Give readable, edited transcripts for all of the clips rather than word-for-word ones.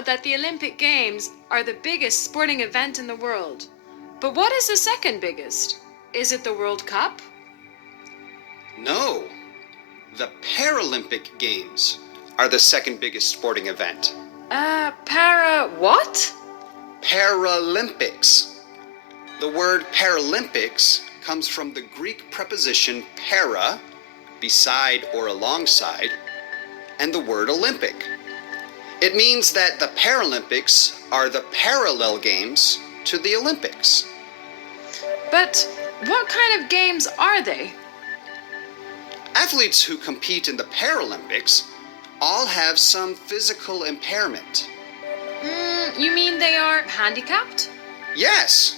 know that the Olympic Games are the biggest sporting event in the world. But what is the second biggest? Is it the World Cup? No. The Paralympic Games are the second biggest sporting event. What? Paralympics. The word Paralympics comes from the Greek preposition para, beside or alongside, and the word Olympic. It means that the Paralympics are the parallel games to the Olympics. But what kind of games are they? Athletes who compete in the Paralympics all have some physical impairment. You mean they are handicapped? Yes.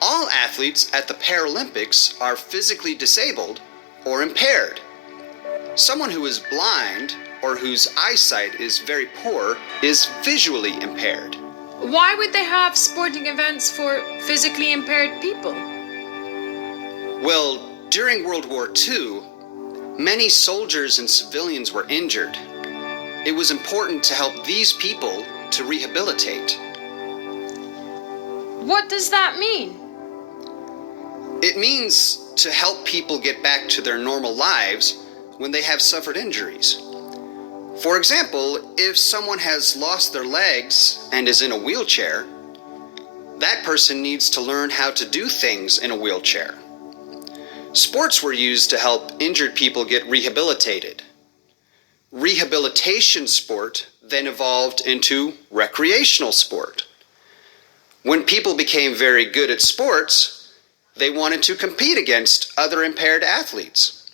All athletes at the Paralympics are physically disabled or impaired. Someone who is blind or whose eyesight is very poor is visually impaired. Why would they have sporting events for physically impaired people? Well, during World War II, many soldiers and civilians were injured. It was important to help these people to rehabilitate. What does that mean? It means to help people get back to their normal lives when they have suffered injuries. For example, if someone has lost their legs and is in a wheelchair, that person needs to learn how to do things in a wheelchair. Sports were used to help injured people get rehabilitated. Rehabilitation sport then evolved into recreational sport. When people became very good at sports, they wanted to compete against other impaired athletes.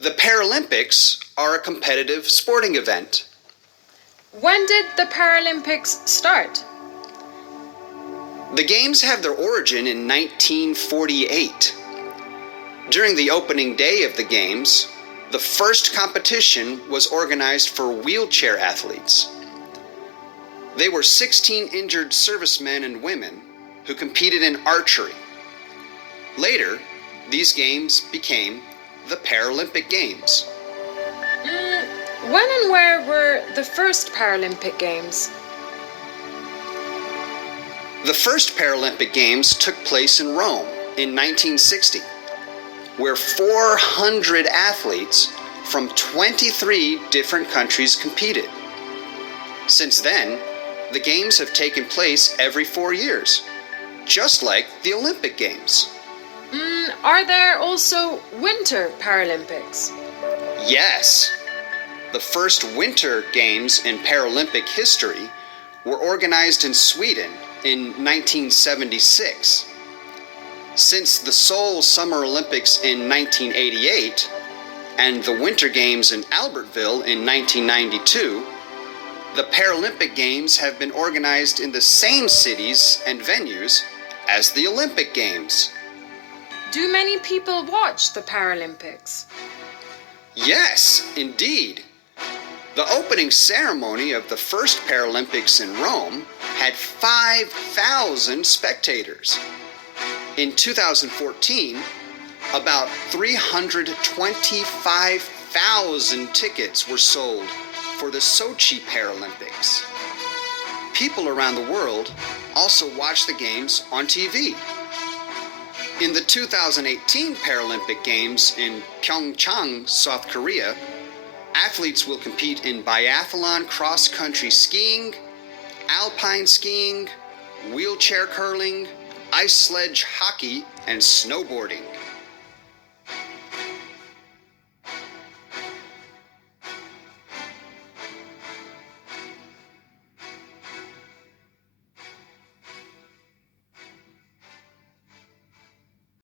The Paralympics are a competitive sporting event. When did the Paralympics start? The Games have their origin in 1948. During the opening day of the Games, the first competition was organized for wheelchair athletes. They were 16 injured servicemen and women who competed in archery. Later, these games became the Paralympic Games. When and where were the first Paralympic Games? The first Paralympic Games took place in Rome in 1960, where 400 athletes from 23 different countries competed. Since then, the Games have taken place every 4 years, just like the Olympic Games. Are there also Winter Paralympics? Yes. The first Winter Games in Paralympic history were organized in Sweden in 1976. Since the Seoul Summer Olympics in 1988 and the Winter Games in Albertville in 1992, the Paralympic Games have been organized in the same cities and venues as the Olympic Games. Do many people watch the Paralympics? Yes, indeed. The opening ceremony of the first Paralympics in Rome had 5,000 spectators. In 2014, about 325,000 tickets were sold for the Sochi Paralympics. People around the world also watch the games on TV. In the 2018 Paralympic Games in Pyeongchang, South Korea, athletes will compete in biathlon cross-country skiing, alpine skiing, wheelchair curling, ice sledge hockey, and snowboarding.